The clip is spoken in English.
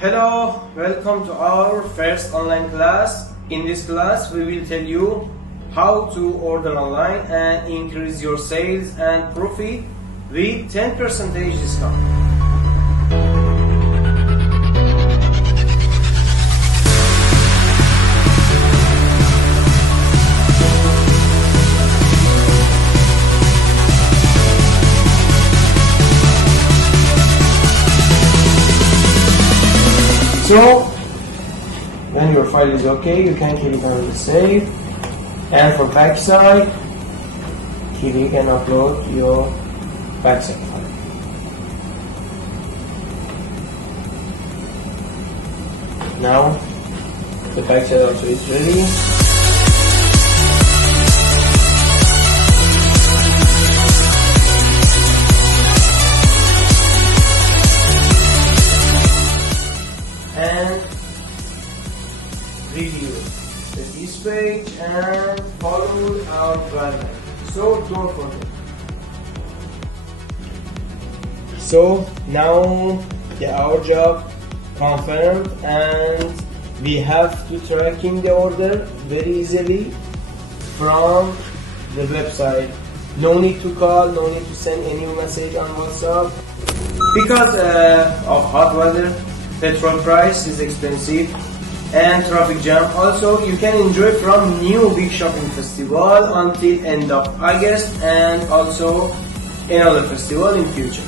Hello, welcome to our first online class. In this class, we will tell you how to order online and increase your sales and profit with 10% discount. So, when your file is okay, you can click on the save, and for backside, click and upload your backside file. Now, the backside also is ready. And review this page and follow our guidelines. So don't forget. So now our job confirmed, and we have to tracking the order very easily from the website. No need to call, no need to send any message on WhatsApp because of hot weather. Petrol price is expensive and traffic jam. Also, you can enjoy from new big shopping festival until end of August, and also another festival in future.